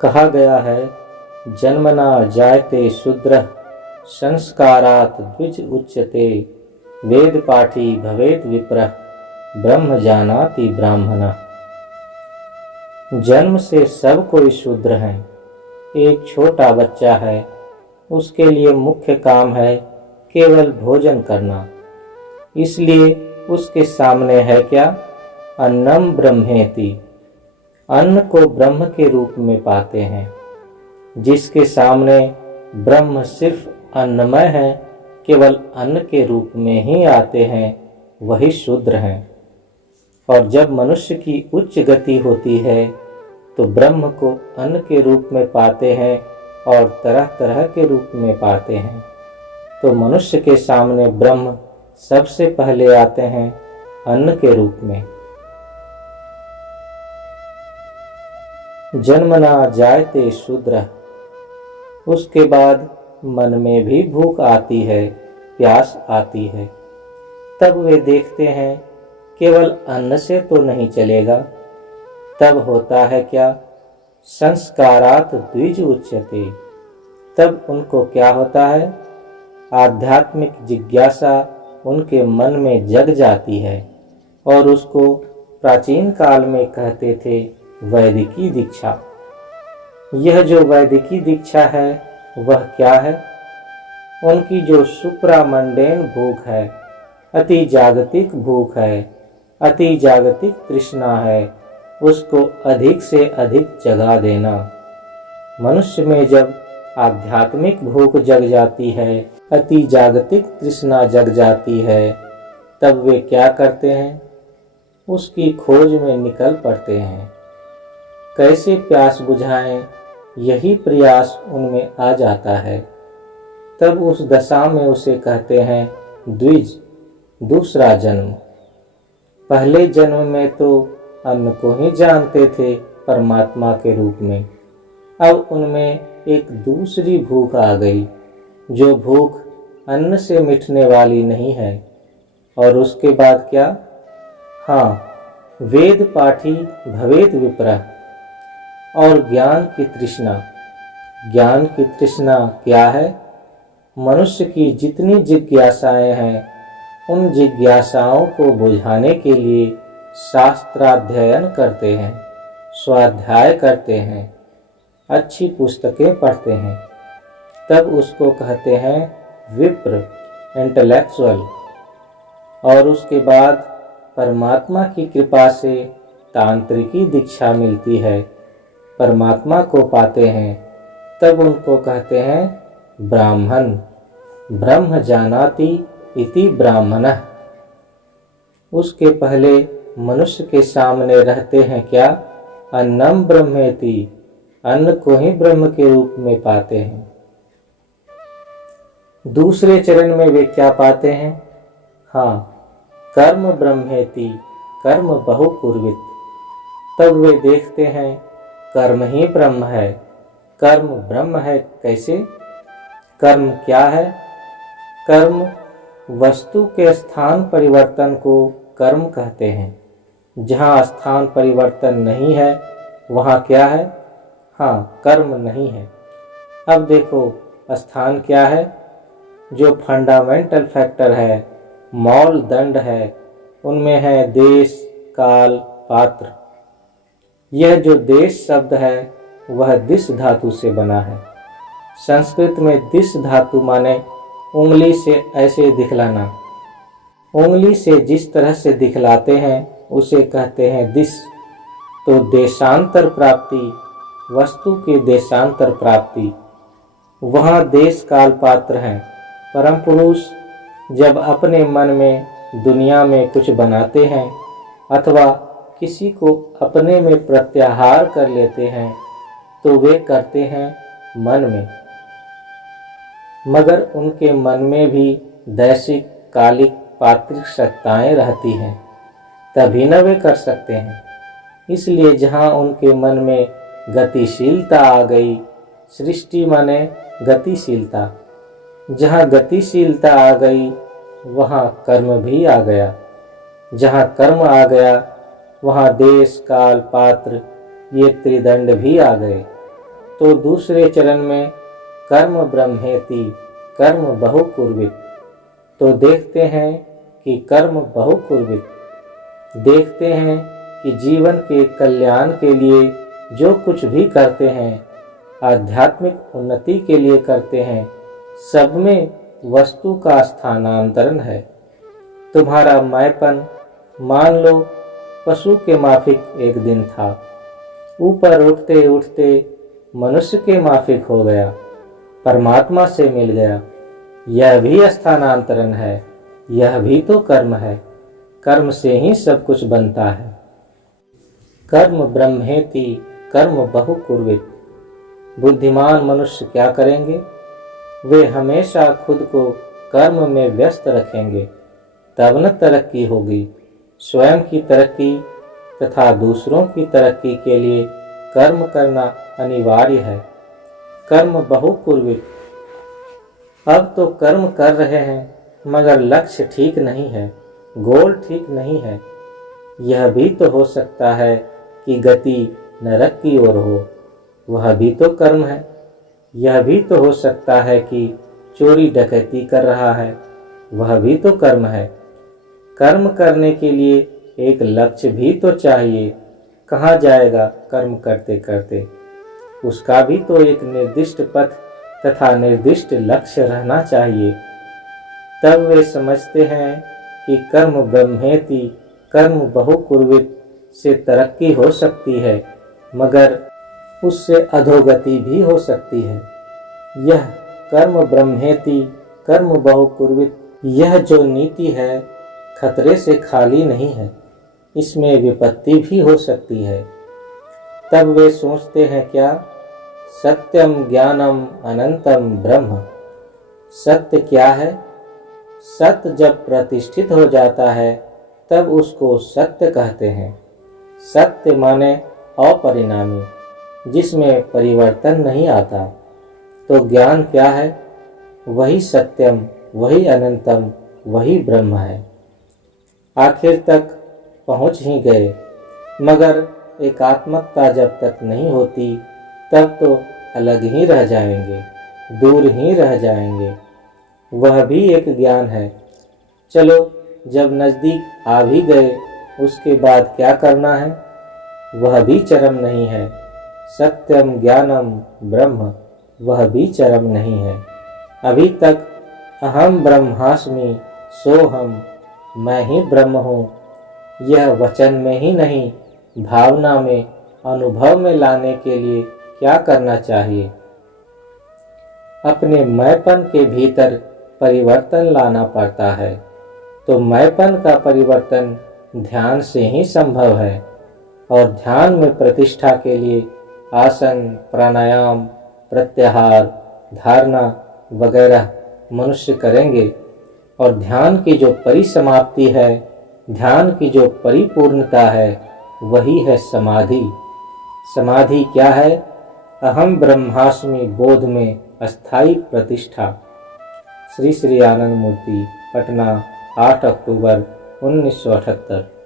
कहा गया है, जन्मना जायते शूद्रः संस्कारात् द्विज उच्यते, वेद पाठी भवेत् विप्रः ब्रह्म जानाति ब्राह्मणः। जन्म से सब कोई शूद्र हैं। एक छोटा बच्चा है, उसके लिए मुख्य काम है केवल भोजन करना, इसलिए उसके सामने है क्या? अन्नम ब्रह्मेति। अन्न को ब्रह्म के रूप में पाते हैं। जिसके सामने ब्रह्म सिर्फ अन्नमय है, केवल अन्न के रूप में ही आते हैं, वही शूद्र हैं। और जब मनुष्य की उच्च गति होती है तो ब्रह्म को अन्न के रूप में पाते हैं और तरह तरह के रूप में पाते हैं। तो मनुष्य के सामने ब्रह्म सबसे पहले आते हैं अन्न के रूप में। जन्मना जायते शूद्रः, उसके बाद मन में भी भूख आती है, प्यास आती है। तब वे देखते हैं केवल अन्न से तो नहीं चलेगा। तब होता है क्या? संस्कारात् द्विज उच्यते। तब उनको क्या होता है? आध्यात्मिक जिज्ञासा उनके मन में जग जाती है और उसको प्राचीन काल में कहते थे वैदिकी दीक्षा। यह जो वैदिकी दीक्षा है वह क्या है? उनकी जो सुप्रामंडेन भूख है, अति जागतिक भूख है, अति जागतिक तृष्णा है, उसको अधिक से अधिक जगा देना। मनुष्य में जब आध्यात्मिक भूख जग जाती है, अति जागतिक तृष्णा जग जाती है, तब वे क्या करते हैं? उसकी खोज में निकल पड़ते हैं। कैसे प्यास बुझाएं, यही प्रयास उनमें आ जाता है। तब उस दशा में उसे कहते हैं द्विज, दूसरा जन्म। पहले जन्म में तो अन्न को ही जानते थे परमात्मा के रूप में। अब उनमें एक दूसरी भूख आ गई, जो भूख अन्न से मिटने वाली नहीं है। और उसके बाद क्या? हाँ, वेद पाठी भवेत् विप्रः, और ज्ञान की तृष्णा। ज्ञान की तृष्णा क्या है? मनुष्य की जितनी जिज्ञासाएं हैं, उन जिज्ञासाओं को बुझाने के लिए शास्त्राध्ययन करते हैं, स्वाध्याय करते हैं, अच्छी पुस्तकें पढ़ते हैं। तब उसको कहते हैं विप्र, इंटेलेक्चुअल। और उसके बाद परमात्मा की कृपा से तांत्रिकी दीक्षा मिलती है, परमात्मा को पाते हैं। तब उनको कहते हैं ब्राह्मण। ब्रह्म जानाति इति ब्राह्मणः। उसके पहले मनुष्य के सामने रहते हैं क्या? अन्नम ब्रह्मेति। अन्न को ही ब्रह्म के रूप में पाते हैं। दूसरे चरण में वे क्या पाते हैं? हाँ, कर्म ब्रह्मेति, कर्म बहु कुर्वित। तब वे देखते हैं कर्म ही ब्रह्म है। कर्म ब्रह्म है कैसे? कर्म क्या है? कर्म वस्तु के स्थान परिवर्तन को कर्म कहते हैं। जहाँ स्थान परिवर्तन नहीं है वहाँ क्या है? हाँ, कर्म नहीं है। अब देखो, स्थान क्या है? जो फंडामेंटल फैक्टर है, मौल दंड है, उनमें है देश, काल, पात्र। यह जो देश शब्द है वह दिश धातु से बना है। संस्कृत में दिश धातु माने उंगली से ऐसे दिखलाना। उंगली से जिस तरह से दिखलाते हैं उसे कहते हैं दिश। तो देशांतर प्राप्ति, वस्तु के देशांतर प्राप्ति, वहाँ देश काल पात्र हैं। परम पुरुष जब अपने मन में दुनिया में कुछ बनाते हैं अथवा किसी को अपने में प्रत्याहार कर लेते हैं तो वे करते हैं मन में। मगर उनके मन में भी दैशिक, कालिक, पात्रिक सत्ताएं रहती हैं, तभी न वे कर सकते हैं। इसलिए जहाँ उनके मन में गतिशीलता आ गई, सृष्टि माने गतिशीलता, जहाँ गतिशीलता आ गई वहाँ कर्म भी आ गया। जहाँ कर्म आ गया वहाँ देश, काल, पात्र, ये त्रिदंड भी आ गए। तो दूसरे चरण में कर्म ब्रह्मेति कर्म बहु कुर्वित, तो देखते हैं कि कर्म बहु कुर्वित, देखते हैं कि जीवन के कल्याण के लिए जो कुछ भी करते हैं, आध्यात्मिक उन्नति के लिए करते हैं, सब में वस्तु का स्थानांतरण है। तुम्हारा मैंपन मान लो पशु के माफिक एक दिन था, ऊपर उठते उठते मनुष्य के माफिक हो गया, परमात्मा से मिल गया। यह भी स्थानांतरण है, यह भी तो कर्म है। कर्म से ही सब कुछ बनता है। कर्म ब्रह्मेति कर्म बहु कुर्वित। बुद्धिमान मनुष्य क्या करेंगे? वे हमेशा खुद को कर्म में व्यस्त रखेंगे, तब न तरक्की होगी। स्वयं की तरक्की तथा दूसरों की तरक्की के लिए कर्म करना अनिवार्य है। कर्म बहु कुर्वित। अब तो कर्म कर रहे हैं, मगर लक्ष्य ठीक नहीं है, गोल ठीक नहीं है। यह भी तो हो सकता है कि गति नरक की ओर हो, वह भी तो कर्म है। यह भी तो हो सकता है कि चोरी डकैती कर रहा है, वह भी तो कर्म है। कर्म करने के लिए एक लक्ष्य भी तो चाहिए। कहाँ जाएगा कर्म करते करते? उसका भी तो एक निर्दिष्ट पथ तथा निर्दिष्ट लक्ष्य रहना चाहिए। तब वे समझते हैं कि कर्म ब्रह्मेति कर्म बहु कुर्वित से तरक्की हो सकती है, मगर उससे अधोगति भी हो सकती है। यह कर्म ब्रह्मेति कर्म बहु कुर्वित, यह जो नीति है खतरे से खाली नहीं है, इसमें विपत्ति भी हो सकती है। तब वे सोचते हैं क्या? सत्यम ज्ञानम अनंतम ब्रह्म। सत्य क्या है? सत्य जब प्रतिष्ठित हो जाता है तब उसको सत्य कहते हैं। सत्य माने अपरिणामी, जिसमें परिवर्तन नहीं आता। तो ज्ञान क्या है? वही सत्यम, वही अनंतम, वही ब्रह्म है। आखिर तक पहुंच ही गए, मगर एकात्मकता जब तक नहीं होती तब तो अलग ही रह जाएंगे, दूर ही रह जाएंगे। वह भी एक ज्ञान है। चलो, जब नज़दीक आ भी गए, उसके बाद क्या करना है? वह भी चरम नहीं है। सत्यम ज्ञानम ब्रह्म, वह भी चरम नहीं है। अभी तक अहम ब्रह्मास्मि सोहम, मैं ही ब्रह्म हूँ, यह वचन में ही नहीं, भावना में, अनुभव में लाने के लिए क्या करना चाहिए? अपने मैंपन के भीतर परिवर्तन लाना पड़ता है। तो मैंपन का परिवर्तन ध्यान से ही संभव है। और ध्यान में प्रतिष्ठा के लिए आसन, प्राणायाम, प्रत्याहार, धारणा वगैरह मनुष्य करेंगे। और ध्यान की जो परिसमाप्ति है, ध्यान की जो परिपूर्णता है, वही है समाधि। समाधि क्या है? अहम ब्रह्मास्मि बोध में अस्थायी प्रतिष्ठा। श्री श्री आनंद मूर्ति, पटना, 8 अक्टूबर 1978।